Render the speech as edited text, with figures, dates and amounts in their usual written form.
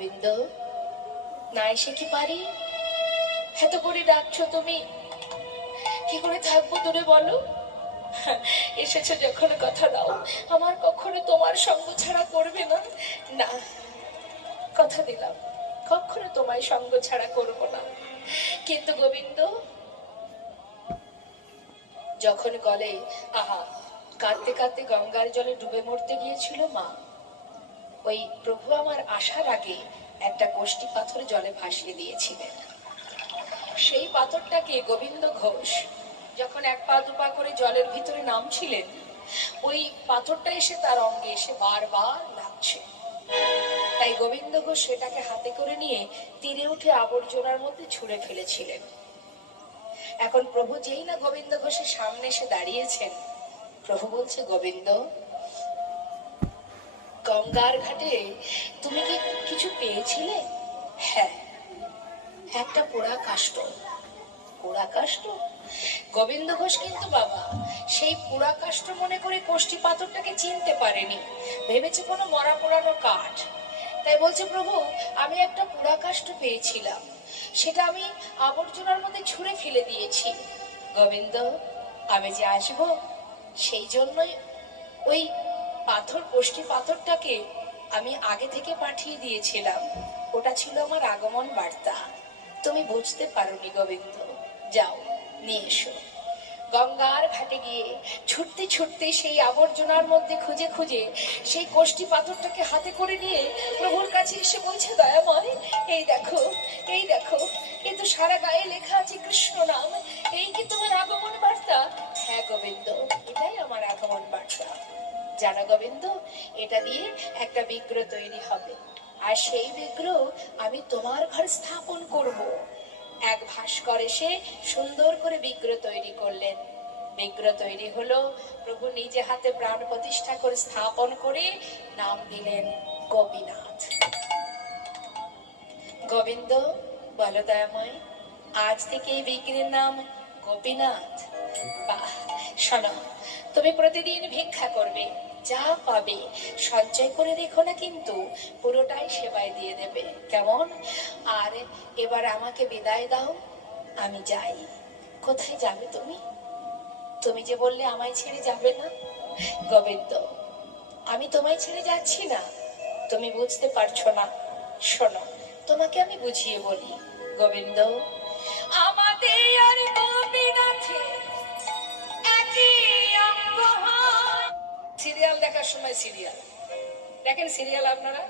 গোবিন্দ, না এসে কি পারি? এত করে ডাকছো তুমি, কি করে থাকবো দূরে বলো? এসেছো যখন কথা দাও, আমার কখনো তোমার সঙ্গ ছাড়া করবে না। না, কথা দিলাম কখনো তোমায় সঙ্গ ছাড়া করব না। কিন্তু গোবিন্দ, যখন গলে আহা কাঁদতে কাঁদতে গঙ্গার জলে ডুবে মরতে গিয়েছিল মা, ওই প্রভু আমার আসার আগে একটা কোষ্টি পাথর জলে ভাসিয়ে দিয়েছিলেন। সেই পাথরটাকে গোবিন্দ ঘোষ যখন এক পা দুপা করে জলের ভিতরে নামছিলেন, ওই পাথরটা এসে তার অঙ্গে এসে বারবার লাগছে। তাই গোবিন্দ ঘোষ সেটাকে হাতে করে নিয়ে তীরে উঠে আবর্জনার মধ্যে ছুঁড়ে ফেলেছিলেন। এখন প্রভু যেই না গোবিন্দ ঘোষের সামনে এসে দাঁড়িয়েছেন, প্রভু বলছে, গোবিন্দ, গঙ্গার ঘাটে তুমি কি কিছু পেয়েছিলে? হ্যাঁ, একটা পোড়া কাষ্ঠ। পোড়া কাষ্ঠ? গোবিন্দ ঘোষ কিন্তু বাবা সেই পোড়া কাষ্ঠ মনে করে কোষ্টি পাথরটাকে চিনতে পারেনি, ভেবেছে কোনো মরা পোড়ানো কাঠ। তাই বলছে, প্রভু আমি একটা পোড়া কাষ্ঠ পেয়েছিলাম, সেটা আমি আবর্জনার মধ্যে ছুঁড়ে ফেলে দিয়েছি। গোবিন্দ, আমি যে আসবো সেই জন্যই ওই পাথর, কোষ্টি পাথরটাকে আমি আগে থেকে পাঠিয়ে দিয়েছিলাম। ওটা ছিল আমার আগমন বার্তা। তুমি বুঝতে পারোনি গোবিন্দ, যাও নিয়ে এসো। গঙ্গার ঘাটে গিয়ে ছুটতে ছুটতে সেই আবর্জনার মধ্যে খুঁজে খুঁজে সেই কোষ্টি পাথরটাকে হাতে করে নিয়ে প্রভুর কাছে এসে বলছে, দয়াময় এই দেখো, এই দেখো, কিন্তু সারা গায়ে লেখা আছে কৃষ্ণ নাম, এই কি তোমার আগমন বার্তা? হ্যাঁ গোবিন্দ, এটাই আমার আগমন বার্তা। জানো গোবিন্দ, এটা দিয়ে একটা বিগ্রহ তৈরি হবে, আর সেই বিগ্রহ আমি তোমার ঘর স্থাপন করব। এক ভাস্কর এসে সুন্দর করে বিগ্রহ তৈরি করলেন। বিগ্রহ তৈরি হলো, প্রভু নিজে হাতে প্রাণ প্রতিষ্ঠা করে স্থাপন করে নাম দিলেন গোপীনাথ। গোবিন্দ, বলো দয়াময়, আজ থেকে এই বিগ্রহের নাম গোপীনাথ। বাহ, শোনো, তুমি প্রতিদিন ভিক্ষা করবে, যা পাবে সঞ্চয় করে রেখো না, কিন্তু পুরোটাই সেবায় দিয়ে দেবে, কেমন? আর এবার আমাকে বিদায় দাও, আমি যাই। কোথায় যাবে তুমি? তুমি যে বললে আমায় ছেড়ে যাবে না। গোবিন্দ, আমি তোমায় ছেড়ে যাচ্ছি না, তুমি বুঝতে পারছো না। শোনো, তোমাকে আমি বুঝিয়ে বলি। গোবিন্দ, আমাদের আর গোপীনাথে একই অঙ্গ হয়। সিরিয়াল দেখার সময় সিরিয়াল দেখেন, সিরিয়াল আপনারা